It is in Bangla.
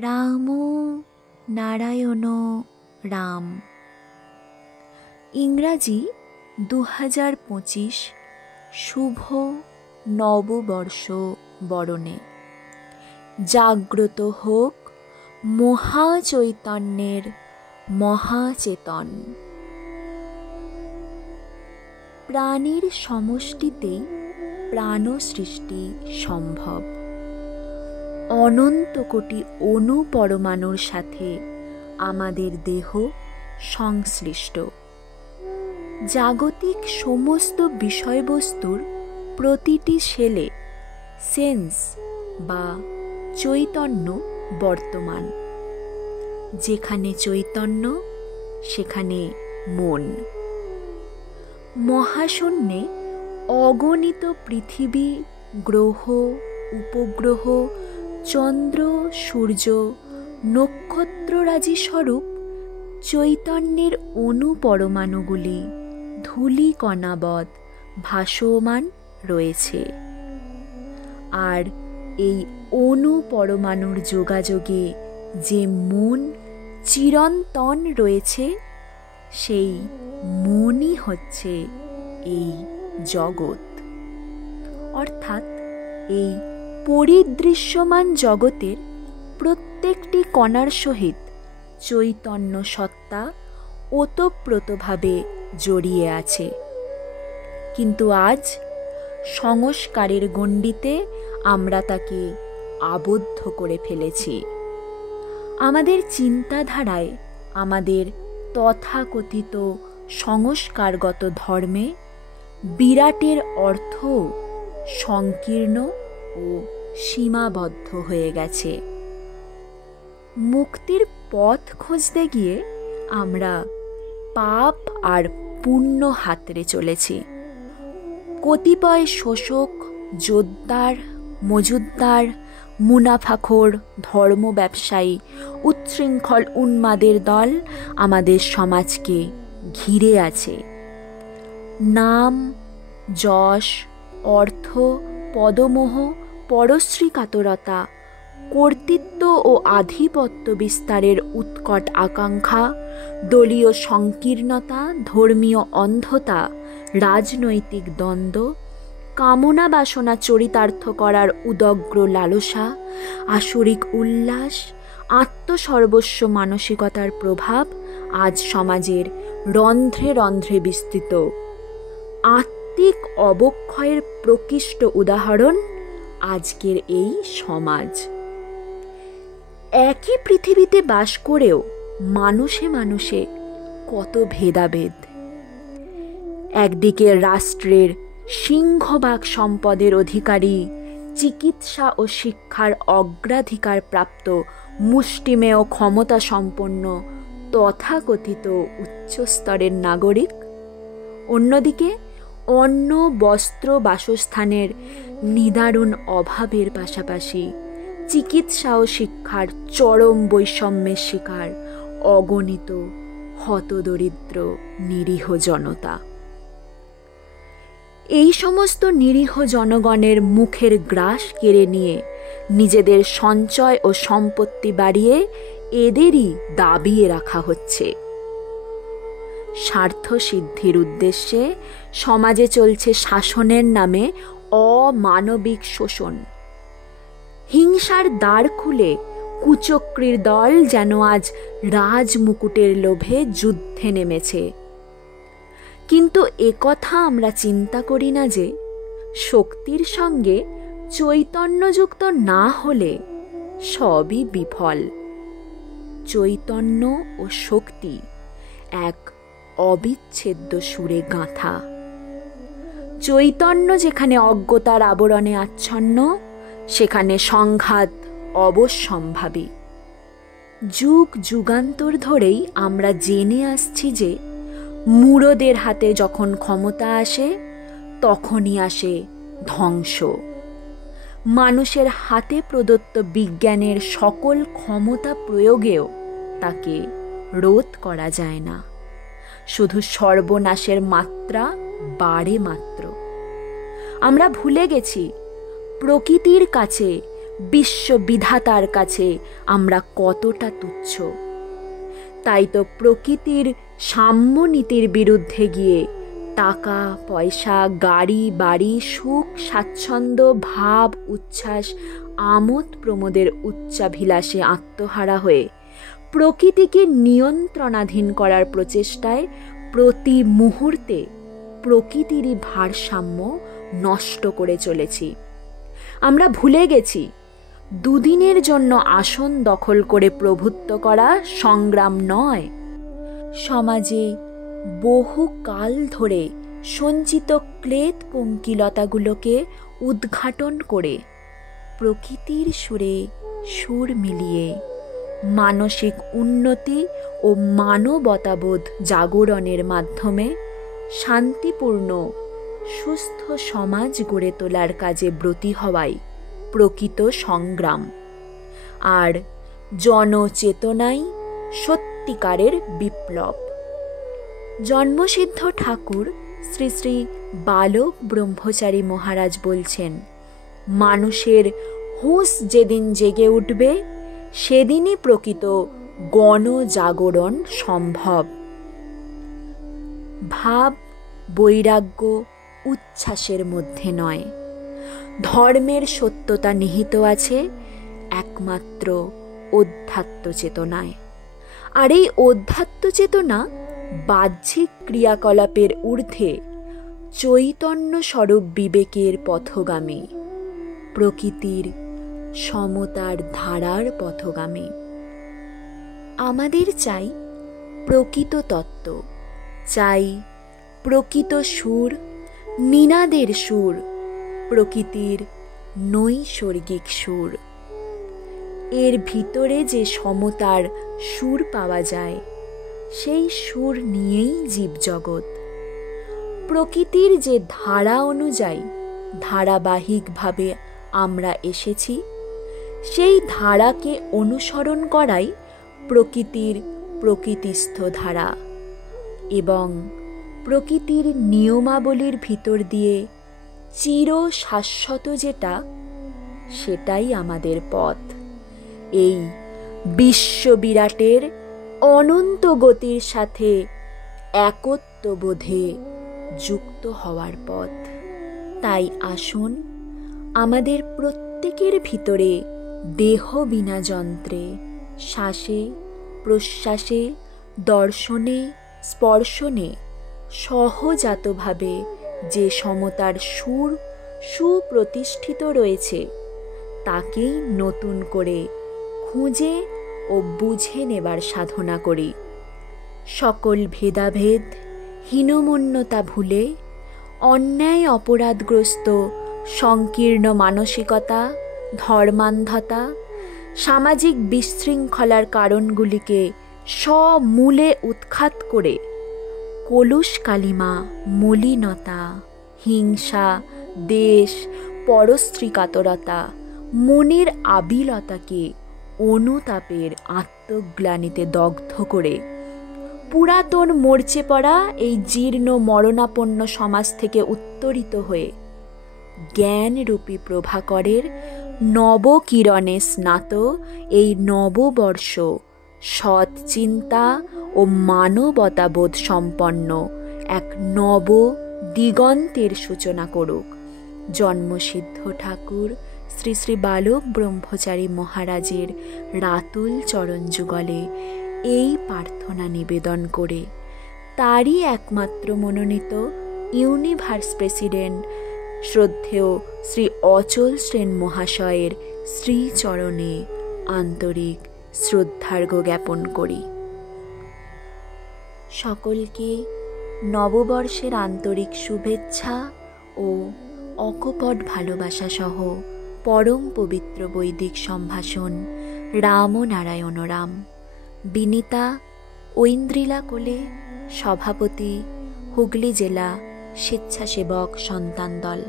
রাম নারায়ণ রাম। ইংরাজি 2025 শুভ নববর্ষ বরণে জাগ্রত হোক মহাচৈতন্যের মহাচেতন। প্রাণীর সমষ্টিতেই প্রাণ সৃষ্টি সম্ভব। অনন্ত কোটি অণু পরমাণুর সাথে আমাদের দেহ সংশ্লিষ্ট। জাগতিক সমস্ত বিষয়বস্তুর প্রতিটি সেলে সেন্স বা চৈতন্য বর্তমান। যেখানে চৈতন্য সেখানে মন। মহাশূন্যে অগণিত পৃথিবী, গ্রহ, উপগ্রহ, চন্দ্র, সূর্য, নক্ষত্ররাজি স্বরূপ চৈতন্যের অণু পরমাণুগুলি ধূলিকণাবৎ ভাসমান রয়েছে। আর এই অণু পরমাণুর যোগাযোগে যে মন চিরন্তন রয়েছে, সেই মনই হচ্ছে এই জগৎ। অর্থাৎ এই পরিদৃশ্যমান জগতের প্রত্যেকটি কণার সহিত চৈতন্য সত্তা ওতপ্রোতভাবে জড়িয়ে আছে। কিন্তু আজ সংস্কারের গণ্ডিতে আমরা তাকে আবদ্ধ করে ফেলেছি। আমাদের চিন্তাধারায়, আমাদের তথাকথিত সংস্কারগত ধর্মে বিরাটের অর্থ সংকীর্ণ ও সীমাবদ্ধ হয়ে গেছে। মুক্তির পথ খুঁজতে গিয়ে আমরা পাপ আর পুণ্য হাতড়ে চলেছি। কতিপয় শোষক, জোদ্দার, মজুদ্দার, মুনাফাখোর, ধর্ম ব্যবসায়ী, উচ্ছৃঙ্খল উন্মাদের দল আমাদের সমাজকে ঘিরে আছে। নাম, যশ, অর্থ, পদমোহ, পরশ্রী কাতরতা, কর্তৃত্ব ও আধিপত্য বিস্তারের উৎকট আকাঙ্ক্ষা, দলীয় সংকীর্ণতা, ধর্মীয় অন্ধতা, রাজনৈতিক দ্বন্দ্ব, কামনা বাসনা চরিতার্থ করার উদগ্র লালসা, আসরিক উল্লাস, আত্মসর্বস্ব মানসিকতার প্রভাব আজ সমাজের রন্ধ্রে রন্ধ্রে বিস্তৃত। আত্মিক অবক্ষয়ের প্রকৃষ্ট উদাহরণ আজকের এই সমাজ। একই পৃথিবীতে বাস করেও মানুষে মানুষে কত ভেদাভেদ। একদিকে রাষ্ট্রের সিংহভাগ সম্পদের অধিকারী, চিকিৎসা ও শিক্ষার অগ্রাধিকার প্রাপ্ত মুষ্টিমেয় ক্ষমতা সম্পন্ন তথাকথিত উচ্চস্তরের নাগরিক। অন্যদিকে অন্ন, বস্ত্র, বাসস্থানের নিদারুণ অভাবের পাশাপাশি চিকিৎসা ও শিক্ষার চরম বৈষম্যের শিকার অগণিত হতদরিদ্র নিরীহ জনতা। এই সমস্ত নিরীহ জনগণের মুখের গ্রাস কেড়ে নিয়ে নিজেদের সঞ্চয় ও সম্পত্তি বাড়িয়ে এদেরই দাবিয়ে রাখা হচ্ছে। স্বার্থ সিদ্ধির উদ্দেশ্যে সমাজে চলছে শাসনের নামে অমানবিক শোষণ। হিংসার দ্বার খুলে কুচক্রীর দল যেন আজ রাজমুকুটের লোভে যুদ্ধে নেমেছে। কিন্তু একথা আমরা চিন্তা করি না যে শক্তির সঙ্গে চৈতন্যযুক্ত না হলে সবই বিফল। চৈতন্য ও শক্তি এক অবিচ্ছেদ্য সুরে গাঁথা। চৈতন্য যেখানে অজ্ঞতার আবরণে আচ্ছন্ন, সেখানে সংঘাত অবশ্যম্ভাবী। যুগ যুগান্তর ধরেই আমরা জেনে আসছি যে মূঢ়দের হাতে যখন ক্ষমতা আসে, তখনই আসে ধ্বংস। মানুষের হাতে প্রদত্ত বিজ্ঞানের সকল ক্ষমতা প্রয়োগেও তাকে রোধ করা যায় না। শুধু সর্বনাশের মাত্রা বাড়ে মাত্র। আমরা ভুলে গেছি প্রকৃতির কাছে বিশ্ববিধাতার কাছে আমরা কতটা তুচ্ছ। তাই তো প্রকৃতির সাম্যনীতির বিরুদ্ধে গিয়ে টাকা পয়সা, গাড়ি বাড়ি, সুখ স্বাচ্ছন্দ্য, ভাব উচ্ছ্বাস, আমোদ প্রমোদের উচ্চাভিলাষে আত্মহারা হয়ে প্রকৃতিকে নিয়ন্ত্রণাধীন করার প্রচেষ্টায় প্রতি মুহূর্তে প্রকৃতিরই ভারসাম্য নষ্ট করে চলেছি। আমরা ভুলে গেছি, দুদিনের জন্য আসন দখল করে প্রভুত্ব করা সংগ্রাম নয়, সমাজে বহু কাল ধরে সঞ্চিত ক্লেদ পঙ্কিলতাগুলোকে উদ্ঘাটন করে প্রকৃতির সুরে সুর মিলিয়ে মানসিক উন্নতি ও মানবতাবোধ জাগরণের মাধ্যমে শান্তিপূর্ণ সুস্থ সমাজ গড়ে তোলার কাজে ব্রতী হওয়াই প্রকৃত সংগ্রাম। আর জনচেতনাই সত্যিকারের বিপ্লব। জন্মসিদ্ধ ঠাকুর শ্রী শ্রী বালক ব্রহ্মচারী মহারাজ বলছেন, মানুষের হুঁশ যেদিন জেগে উঠবে সেদিনই প্রকৃত গণজাগরণ সম্ভব। ভাব বৈরাগ্য উচ্ছ্বাসের মধ্যে নয়, ধর্মের সত্যতা নিহিত আছে একমাত্র অধ্যাত্ম চেতনায়। আর এই অধ্যাত্ম চেতনা বাহ্যিক ক্রিয়াকলাপের ঊর্ধ্বে চৈতন্য স্বরূপ বিবেকের পথগামী, প্রকৃতির সমতার ধারার পথগামী। আমাদের চাই প্রকৃত তত্ত্ব, চাই প্রকৃত সুর, নিনাদের সুর, প্রকৃতির নৈসর্গিক সুর। এর ভিতরে যে সমতার সুর পাওয়া যায়, সেই সুর নিয়েই জীবজগৎ। প্রকৃতির যে ধারা অনুযায়ী ধারাবাহিকভাবে আমরা এসেছি, সেই ধারাকে অনুসরণ করাই প্রকৃতির প্রকৃতিস্থ ধারা, এবং প্রকৃতির নিয়মাবলীর ভিতর দিয়ে চির শাশ্বত যেটা, সেটাই আমাদের পথ। এই বিশ্ববিরাটের অনন্ত গতির সাথে একত্ববোধে যুক্ত হওয়ার পথ। তাই আসুন আমাদের প্রত্যেকের ভিতরে দেহ বিনা যন্ত্রে, শ্বাসে প্রশ্বাসে, দর্শনে স্পর্শনে সহজাতভাবে যে সমতার সুর সুপ্রতিষ্ঠিত রয়েছে, তাকেই নতুন করে খুঁজে ও বুঝে নেবার সাধনা করি। সকল ভেদাভেদ হীনমন্যতা ভুলে অন্যায় অপরাধগ্রস্ত সংকীর্ণ মানসিকতা, ধর্মান্ধতা, সামাজিক বিশৃঙ্খলার কারণগুলিকে সমূলে উৎখাত করে কলুষ কালিমা, মলিনতা, হিংসা, দেশ পরস্ত্রীকাতরতা, মনের আবিলতাকে অনুতাপের আত্মগ্লানিতে দগ্ধ করে পুরাতন মরচে পড়া এই জীর্ণ মরণাপন্ন সমাজ থেকে উত্তরিত হয়ে জ্ঞানরূপী প্রভাকরের নবকিরণে স্নাত এই নববর্ষ সৎ চিন্তা ও মানবতাবোধ সম্পন্ন এক নব দিগন্তের সূচনা করুক। জন্মসিদ্ধ ঠাকুর শ্রী শ্রী বালক ব্রহ্মচারী মহারাজের রাতুল চরণ যুগলে এই প্রার্থনা নিবেদন করে তারই একমাত্র মনোনীত ইউনিভার্স প্রেসিডেন্ট শ্রদ্ধেয় শ্রী অচল সেন মহাশয়ের শ্রীচরণে আন্তরিক শ্রদ্ধার্ঘ্য জ্ঞাপন করি। সকলকে নববর্ষের আন্তরিক শুভেচ্ছা ও অকপট ভালোবাসা সহ পরম পবিত্র বৈদিক সম্ভাষণ রাম নারায়ণ রাম। বিনীতা ঐন্দ্রিলা কোলে, সভাপতি, হুগলি জেলা স্বেচ্ছাসেবক সন্তান দল।